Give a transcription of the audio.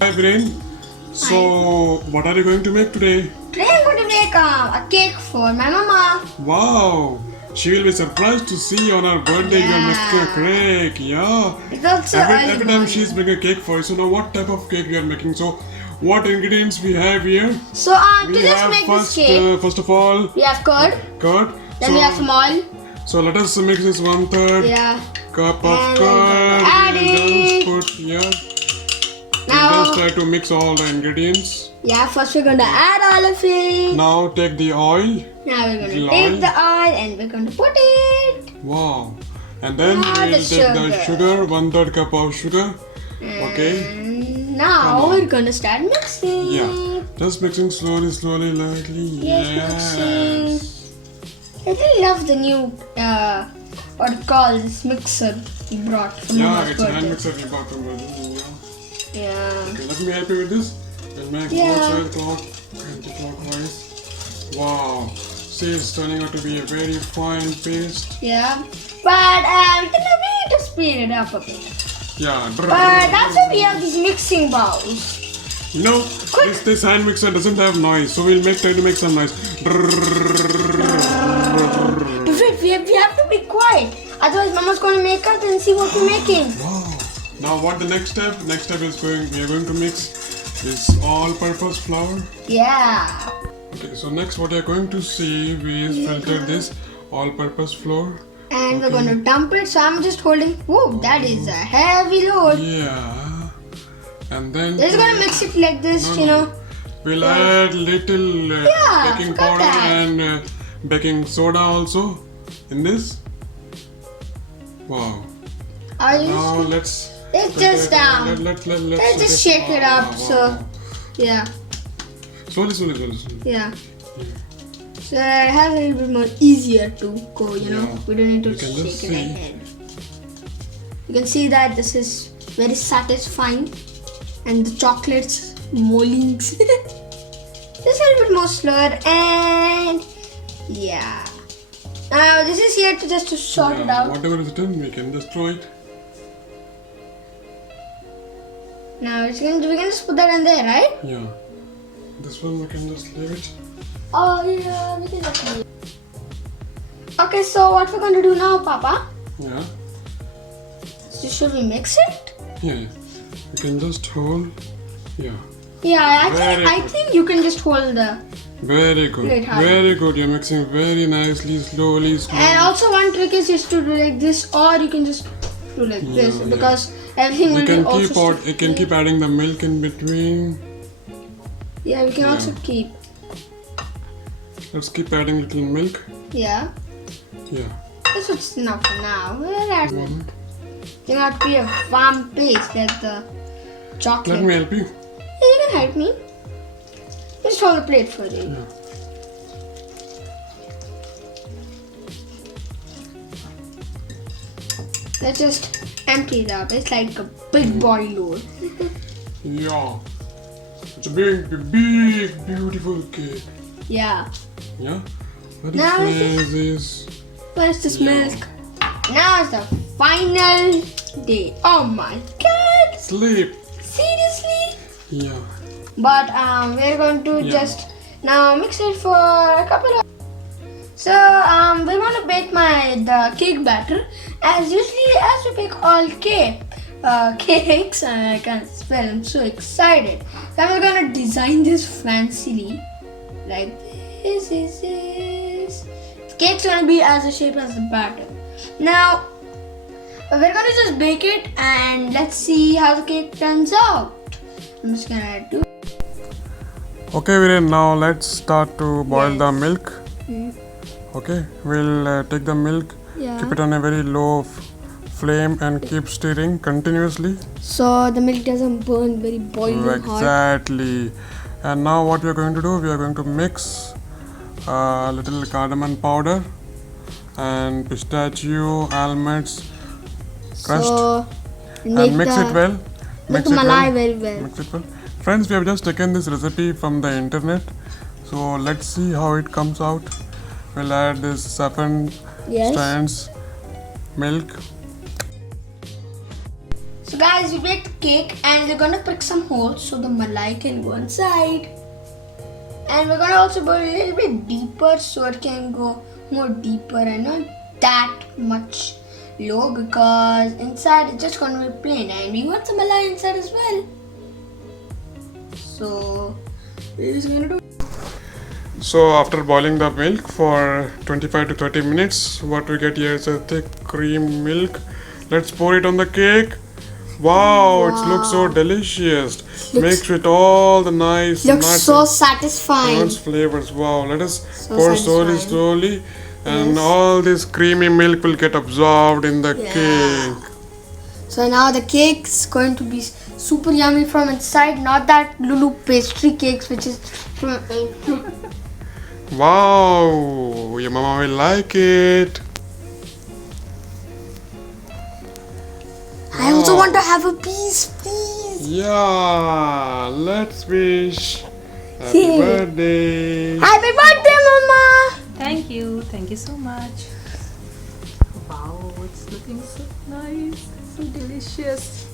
Hi Viren. So, what are you going to make today? Today I'm going to make a cake for my mama. Wow! She will be surprised to see on her birthday you are making a cake. Yeah. It's also Every time she's making a cake for you. So now what type of cake you are making? So what ingredients we have here? So to We just have make this cake, first of all we have curd. curd. Then we have some oil. So let us mix this 1/3 Yeah. cup of And curd. add We'll it. just put here. Now, We'll just try to mix all the ingredients. yeah, first we're going to add all of it. Now take the oil. Now we're going to Oil. take the oil and we're going to put it. Wow. And then Now we'll the take the sugar, 1/3 cup of sugar. Okay. And now we're going to start mixing. Yeah. Just mixing slowly, lightly. Mixing. I really love the new, what it calls, this mixer you brought from Yeah, Mama's it's a hand birthday. mixer we bought from Brazil. Yeah. Okay, let me help you with this. We'll make Yeah. both sides anti-clockwise. Wow. See, it's turning out to be a very fine paste. Yeah. But we need to speed it up a bit. Yeah. But that's why we have these mixing bowls. You know, this hand mixer doesn't have noise, so we'll try to make some noise. We have to be quiet. Otherwise, Mama's going to make us and see what we're making. Wow. Now what the next step? Next step is we are going to mix this all-purpose flour. Yeah. Okay, so next what you're going to see is filter this all-purpose flour. And we're going to dump it. So I'm just holding. Whoa, that is a heavy load. Yeah. And then Just going to mix it like this, you know. we'll add little baking forgot powder that. and baking soda also in this. Wow. Are you? Now let's just let's just shake it up. So, yeah. Slowly. Yeah. So it has a little bit more easier to go, you know. Yeah. We don't need to You can just shake it ahead. You can see that this is very satisfying and the chocolates molling. Just a little bit more slower and yeah. Now this is here to sort it out. Whatever is done, we can just throw it. Now we can just put that in there, right? Yeah. This one we can just leave it. Oh yeah, we can just leave it. Okay, so what we're going to do now, Papa? Yeah. So should we mix it? Yeah. We can just hold. Yeah. Yeah, Very I good. think you can just hold the. Very good. Great, honey. Very good. You're mixing very nicely, slowly. And also one trick is just to do like this, or you can just do like this Yeah. because everything You will can be also. keep out. You can keep adding the milk in between. Yeah, we can also keep. Let's keep adding little milk. Yeah, Yeah. this is enough for now. We're at. One. You have to be a warm paste like the chocolate. Let me help you. Yeah, you can help me. Just hold the plate for you. Yeah. Let's just empty it up. It's like a big body load. Yeah. It's a big, beautiful cake. Yeah. Yeah. Very Now is nice. Where's this Yeah. milk? Now it's the final day. Oh my god! Sleep. Seriously? Yeah. But we're going to Yeah. just now mix it for a couple of. So we want to bake the cake batter. As we bake all cakes, I can't spell. I'm so excited. So we're gonna design this fancily, like this. The cake's gonna be as the shape as the batter. Now we're gonna just bake it and let's see how the cake turns out. I'm just gonna do. Okay, Viren. Now let's start to boil the milk. Mm. Okay, we'll take the milk, Yeah. keep it on a very low flame, and keep stirring continuously. So the milk doesn't burn very boiling hot. Exactly. And now what we are going to do? We are going to mix a little cardamom powder and pistachio, almonds crushed, So and mix it well. Make the malai very well. Mix it well. Friends, we have just taken this recipe from the internet. So let's see how it comes out. We'll add this saffron Yes. strands milk. So guys, we baked the cake and we're gonna prick some holes so the malai can go inside. And we're gonna also go a little bit deeper so it can go more deeper and not that much low, because inside it's just gonna be plain and we want some malai inside as well. So we're just gonna do. So after boiling the milk for 25 to 30 minutes, what we get here is a thick cream milk. Let's pour it on the cake. Wow, it looks so delicious. Mixed with all the nice Looks nuts so and satisfying. nuts flavors. Wow, let us So pour satisfying. slowly, and Yes. all this creamy milk will get absorbed in the Yeah. cake. So now the cake's going to be super yummy from inside, not that Lulu pastry cakes which is from Wow, your mama will like it. I also want to have a piece, please. Yeah, let's wish. Happy Yeah. birthday. Happy birthday, Mama! Thank you so much. Wow, it's looking so nice, so delicious.